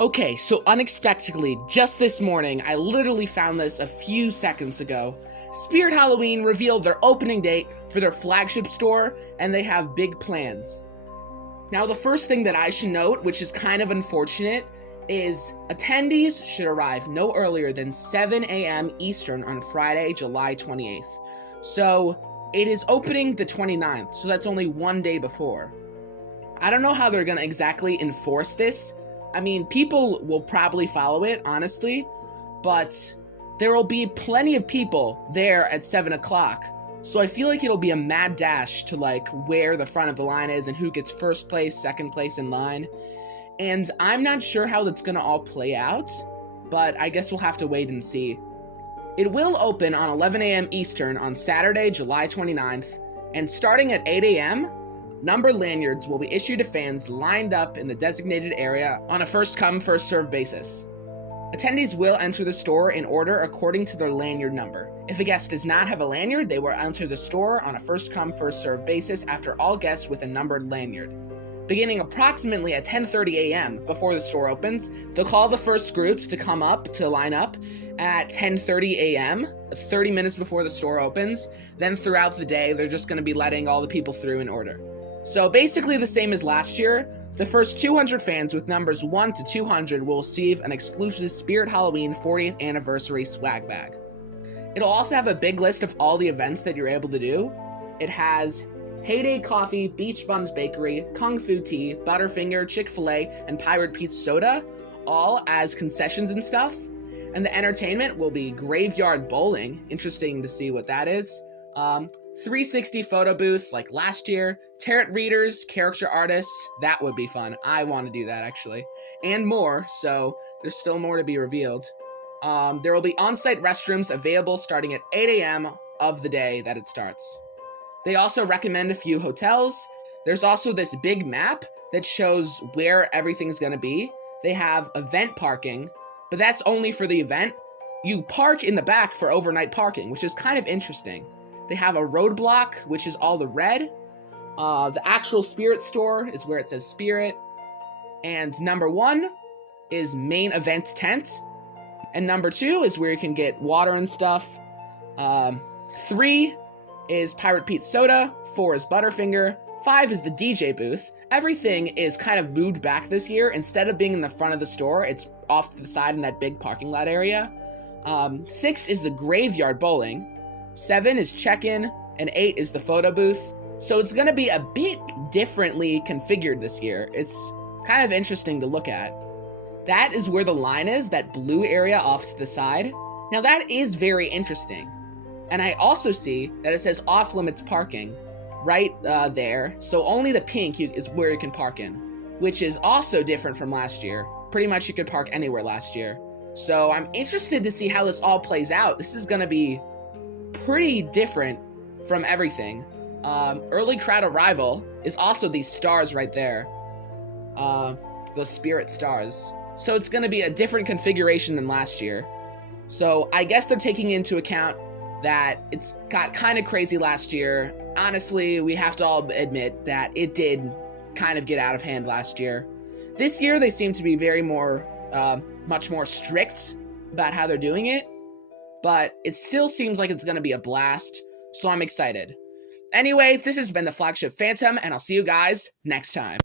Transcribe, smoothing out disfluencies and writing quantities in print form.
Okay, so unexpectedly, just this morning, I literally found this a few seconds ago. Spirit Halloween revealed their opening date for their flagship store, and they have big plans. Now, the first thing that I should note, which is kind of unfortunate, is attendees should arrive no earlier than 7 a.m. Eastern on Friday, July 28th. So, it is opening the 29th, so that's only one day before. I don't know how they're gonna exactly enforce this. I mean, people will probably follow it, honestly, but there will be plenty of people there at 7 o'clock. So I feel like it'll be a mad dash to, like, where the front of the line is and who gets first place, second place in line. And I'm not sure how that's gonna all play out, but I guess we'll have to wait and see. It will open on 11 a.m. Eastern on Saturday, July 29th, and starting at 8 a.m., numbered lanyards will be issued to fans lined up in the designated area on a first-come, first-served basis. Attendees will enter the store in order according to their lanyard number. If a guest does not have a lanyard, they will enter the store on a first-come, first-served basis after all guests with a numbered lanyard. Beginning approximately at 10:30 a.m. before the store opens, they'll call the first groups to come up to line up at 10:30 a.m., 30 minutes before the store opens. Then throughout the day, they're just going to be letting all the people through in order. So basically the same as last year. The first 200 fans with numbers 1 to 200 will receive an exclusive Spirit Halloween 40th anniversary swag bag. It'll also have a big list of all the events that you're able to do. It has Heyday Coffee, Beach Bums Bakery, Kung Fu Tea, Butterfinger, Chick-fil-A, and Pirate Pete's Soda, all as concessions and stuff. And the entertainment will be Graveyard Bowling. Interesting to see what that is. 360 photo booth like last year, tarot readers, character artists, that would be fun. I want to do that actually. And more, so there's still more to be revealed. There will be on-site restrooms available starting at 8 a.m. of the day that it starts. They also recommend a few hotels. There's also this big map that shows where everything's gonna be. They have event parking, but that's only for the event. You park in the back for overnight parking, which is kind of interesting. They have a roadblock, which is all the red. The actual Spirit store is where it says Spirit. And number 1 is main event tent. And number 2 is where you can get water and stuff. 3 is Pirate Pete's Soda. 4 is Butterfinger. 5 is the DJ booth. Everything is kind of moved back this year. Instead of being in the front of the store, it's off to the side in that big parking lot area. 6 is the Graveyard Bowling. 7 is check-in, and 8 is the photo booth. So it's gonna be a bit differently configured this year. It's kind of interesting to look at. That is where the line is, that blue area off to the side. Now that is very interesting. And I also see that it says off-limits parking right there. So only the pink is where you can park in, which is also different from last year. Pretty much you could park anywhere last year. So I'm interested to see how this all plays out. This is gonna be pretty different from everything. Early crowd arrival is also these stars right there. Those spirit stars. So it's gonna be a different configuration than last year. So I guess they're taking into account that it's got kind of crazy last year. Honestly, we have to all admit that it did kind of get out of hand last year. This year they seem to be much more strict about how they're doing it. But it still seems like it's going to be a blast, so I'm excited. Anyway, this has been the Flagship Phantom, and I'll see you guys next time.